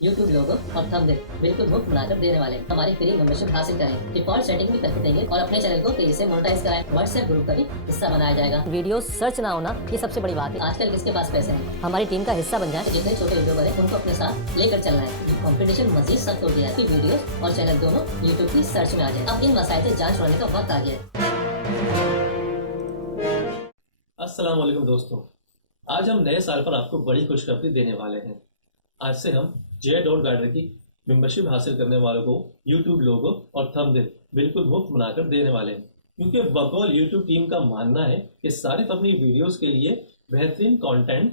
YouTube लोगो और thumbnail बिल्कुल मुफ्त बनाकर देने वाले हैं। हमारी फ्री मेंबरशिप हासिल करें, डिफॉल्ट सेटिंग भी करके देंगे और अपने चैनल को तेजी से मोनेटाइज कराएं। व्हाट्सएप ग्रुप का भी हिस्सा बनाया जाएगा। वीडियो सर्च ना होना ये सबसे बड़ी बात है। आजकल किसके पास पैसे हैं, हमारी टीम का हिस्सा बन जाए। जितने छोटे यूट्यूबर हैं उनको अपने साथ लेकर चलना है। कंपटीशन मजीद सख्त हो गया है कि वीडियो और चैनल दोनों यूट्यूब की सर्च में आ जाए। अब इन मसाइल से जान छुड़ाने का वक्त आ गया है। अस्सलाम वालेकुम दोस्तों, आज हम नए साल पर आपको बड़ी खुशखबरी देने वाले हैं। आज से हम J.Gardener की मेंबरशिप हासिल करने वालों को यूट्यूब लोगो और थंबनेल बिल्कुल मुफ्त बनाकर देने वाले हैं, क्योंकि बकौल यूट्यूब टीम का मानना है कि सारिफ अपनी वीडियोस के लिए बेहतरीन कंटेंट,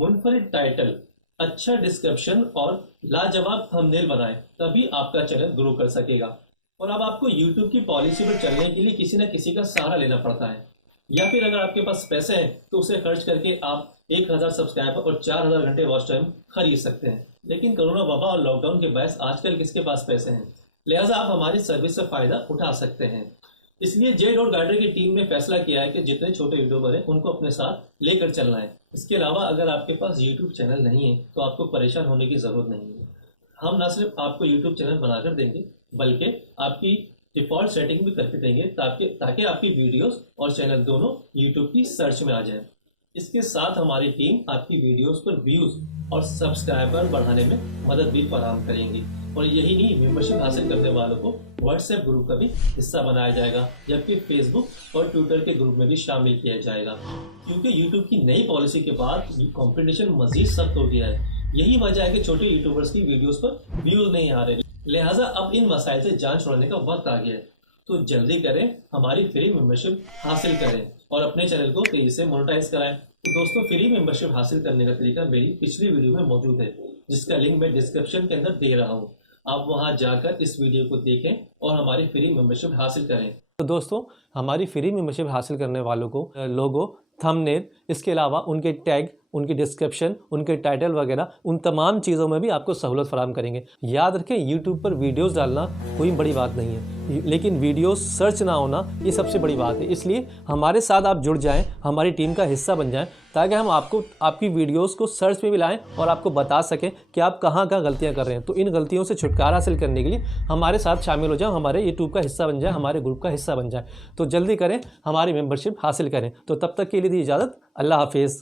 मुनफरिद टाइटल, अच्छा डिस्क्रिप्शन और लाजवाब थंबनेल बनाएं, तभी आपका चैनल ग्रो कर सकेगा। और अब आपको यूट्यूब की पॉलिसी पर चलने के लिए किसी न किसी का सहारा लेना पड़ता है, या फिर अगर आपके पास पैसे हैं तो उसे खर्च करके आप 1000 सब्सक्राइबर और 4000 घंटे वॉच टाइम खरीद सकते हैं। लेकिन कोरोना वबा और लॉकडाउन के बायस आजकल किसके पास पैसे हैं, लिहाजा आप हमारी सर्विस से फायदा उठा सकते हैं। इसलिए J.Gardener की टीम ने फैसला किया है कि जितने छोटे यूट्यूबर हैं उनको अपने साथ लेकर चलना है। इसके अलावा अगर आपके पास यूट्यूब चैनल नहीं है तो आपको परेशान होने की जरूरत नहीं है। हम न सिर्फ आपको यूट्यूब चैनल बनाकर देंगे, बल्कि आपकी डिफॉल्ट सेटिंग भी करके देंगे ताकि आपकी वीडियोस और चैनल दोनों यूट्यूब की सर्च में आ जाएं। इसके साथ हमारी टीम आपकी वीडियोस पर व्यूज और सब्सक्राइबर बढ़ाने में मदद भी फराहम करेंगी। और यही नहीं, मेंबरशिप हासिल करने वालों को व्हाट्सएप ग्रुप का भी हिस्सा बनाया जाएगा, जबकि फेसबुक और ट्विटर के ग्रुप में भी शामिल किया जाएगा। क्योंकि यूट्यूब की नई पॉलिसी के बाद कंपटीशन मजीद सख्त हो गया है। यही वजह है कि छोटे यूट्यूबर्स की वीडियोस पर व्यूज नहीं आ रहे, लिहाजा अब इन मसाइल से जान छुड़ाने का वक्त आ गया है। तो जल्दी करें, हमारी फ्री मेंबरशिप हासिल करें और अपने चैनल को तेजी से मोनेटाइज कराएं। तो दोस्तों, फ्री मेंबरशिप हासिल करने का तरीका मेरी पिछली वीडियो में मौजूद है, जिसका लिंक मैं डिस्क्रिप्शन के अंदर दे रहा हूँ। आप वहां जाकर इस वीडियो को देखें और हमारी फ्री मेंबरशिप हासिल करें। तो दोस्तों, हमारी फ्री मेंबरशिप हासिल करने वालों को लोगो, थंबनेल, इसके अलावा उनके टैग, उनकी डिस्क्रिप्शन, उनके टाइटल वगैरह, उन तमाम चीज़ों में भी आपको सहूलत फराहम करेंगे। याद रखें, यूट्यूब पर वीडियोस डालना कोई बड़ी बात नहीं है, लेकिन वीडियोस सर्च ना होना ये सबसे बड़ी बात है। इसलिए हमारे साथ आप जुड़ जाएं, हमारी टीम का हिस्सा बन जाएं, ताकि हम आपको आपकी वीडियोस को सर्च में भी लाएं और आपको बता सकें कि आप कहाँ गलतियाँ कर रहे हैं। तो इन गलतियों से छुटकारा हासिल करने के लिए हमारे साथ शामिल हो जाएं, हमारे यूट्यूब का हिस्सा बन जाए, हमारे ग्रुप का हिस्सा बन जाए। तो जल्दी करें, हमारी मेंबरशिप हासिल करें। तो तब तक के लिए दी इजाज़त। अल्लाह हाफिज़।